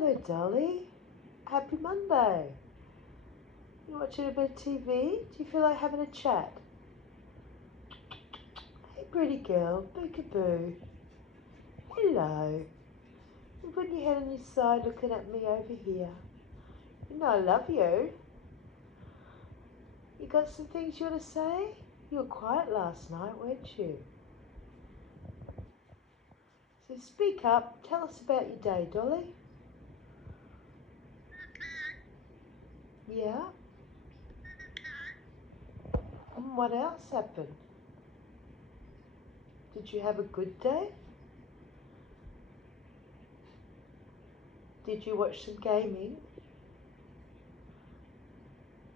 Hello, Dolly. Happy Monday. You watching a bit of TV? Do you feel like having a chat? Hey, pretty girl. Peekaboo. Hello. You're putting your head on your side looking at me over here. You know I love you. You got some things you want to say? You were quiet last night, weren't you? So speak up. Tell us about your day, Dolly. Yeah? And what else happened? Did you have a good day? Did you watch some gaming?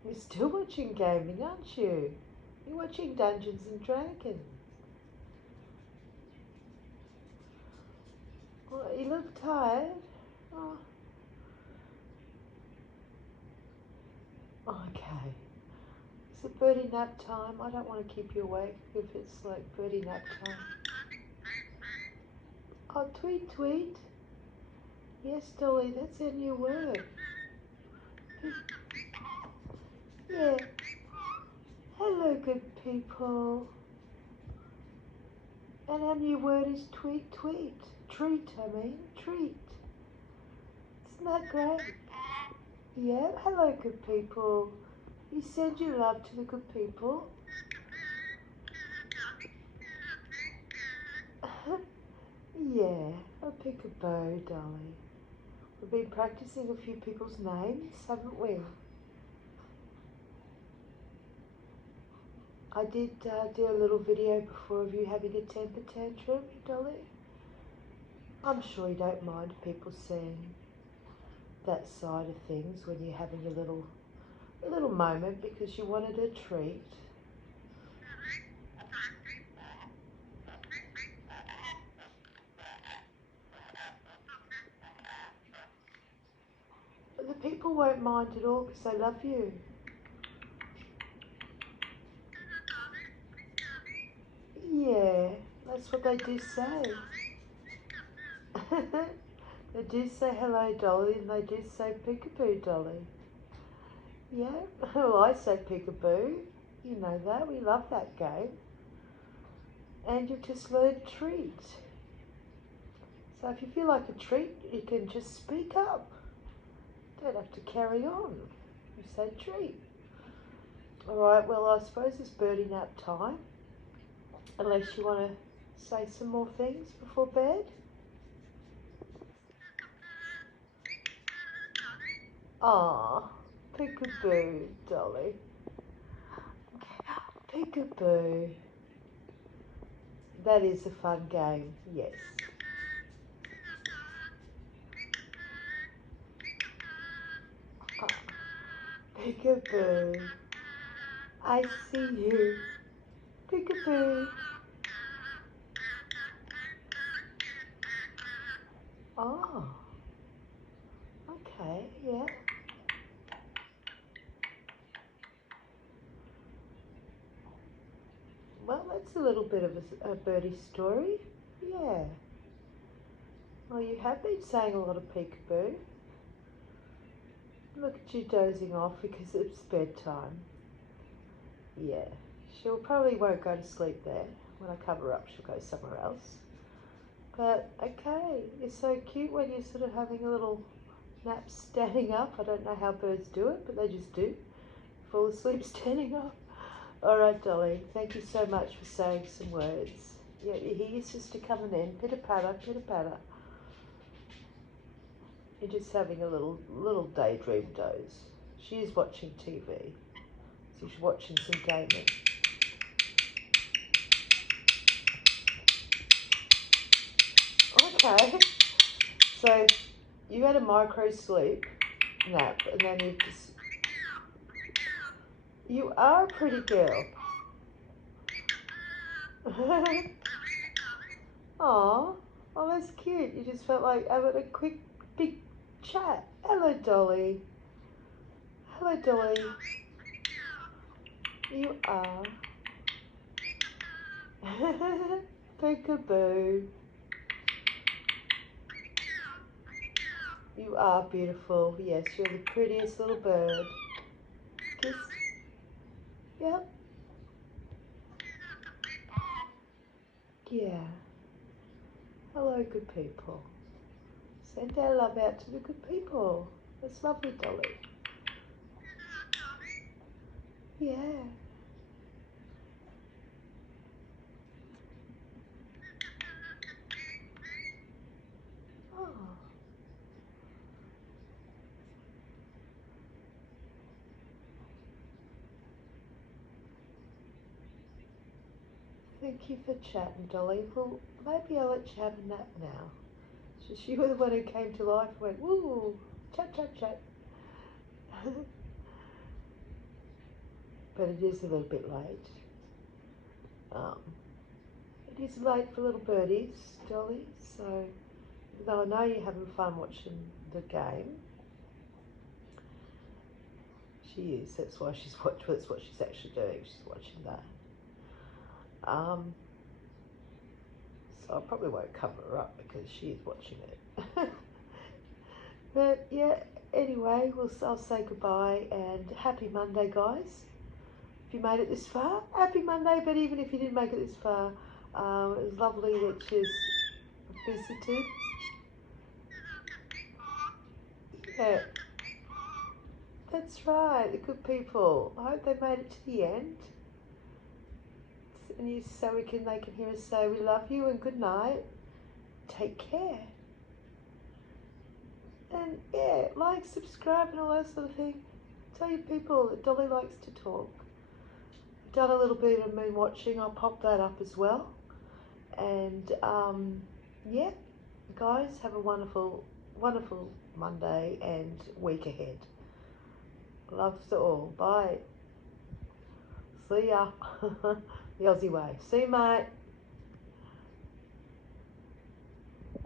You're still watching gaming, aren't you? You're watching Dungeons and Dragons. Oh, you look tired. Oh. Okay. Is it birdie nap time? I don't want to keep you awake if it's like birdie nap time. Oh, tweet, tweet. Yes, Dolly, that's our new word. Yeah. Hello, good people. And our new word is tweet, tweet. Treat, treat. Isn't that great? Yeah, hello, good people. You send your love to the good people. Yeah, I'll pick a bow, Dolly. We've been practicing a few people's names, haven't we? I did do a little video before of you having a temper tantrum, Dolly. I'm sure you don't mind people seeing that side of things when you're having a little moment because you wanted a treat. But the people won't mind at all because they love you. Yeah, that's what they do say. They do say hello, Dolly, and they do say peekaboo, Dolly. Yeah, well, I say peekaboo. You know that. We love that game. And you've just learned treat. So if you feel like a treat, you can just speak up. Don't have to carry on. You say treat. All right, well, I suppose it's birdie nap time. Unless you want to say some more things before bed. Aw, peekaboo, Dolly. Peekaboo. That is a fun game, yes. Peekaboo. I see you. Peekaboo. Oh, okay, yeah. Well, that's a little bit of a birdie story. Yeah. Well, you have been saying a lot of peekaboo. Look at you dozing off because it's bedtime. Yeah. She'll probably won't go to sleep there. When I cover her up, she'll go somewhere else. But, okay, it's so cute when you're sort of having a little nap standing up. I don't know how birds do it, but they just do. Fall asleep standing up. All right, Dolly, thank you so much for saying some words. Yeah, you hear your sister coming in. Pitter-patter, pitter-patter. You're just having a little daydream doze. She is watching TV. So she's watching some gaming. Okay. So you had a micro sleep nap and then you just... You are a pretty girl. Aw, oh, that's cute. You just felt like having a quick, big chat. Hello, Dolly. Hello, Dolly. You are. Peekaboo. You are beautiful. Yes, you're the prettiest little bird. Kiss. Yep. Yeah. Hello, good people. Send our love out to the good people. That's lovely, Dolly. Yeah. Oh, thank you for chatting, Dolly. Well, maybe I'll let you have a nap now. So you were the one who came to life and went, woo, chat, chat, chat. But it is a little bit late. Um, it is late for little birdies, Dolly. So even though I know you're having fun watching the game, she is. That's why she's watching. That's what she's actually doing. She's watching that. So I probably won't cover her up because she is watching it. But yeah. Anyway, I'll say goodbye and happy Monday, guys. If you made it this far, happy Monday. But even if you didn't make it this far, it was lovely that she's visited. Yeah, that's right, the good people. I hope they made it to the end. And they can hear us say we love you and good night. Take care. And yeah, like, subscribe and all that sort of thing. Tell your people that Dolly likes to talk. I've done a little bit of moon watching. I'll pop that up as well. And yeah, guys, have a wonderful, wonderful Monday and week ahead. Loves to all. Bye. See ya. The Aussie way. See you, mate.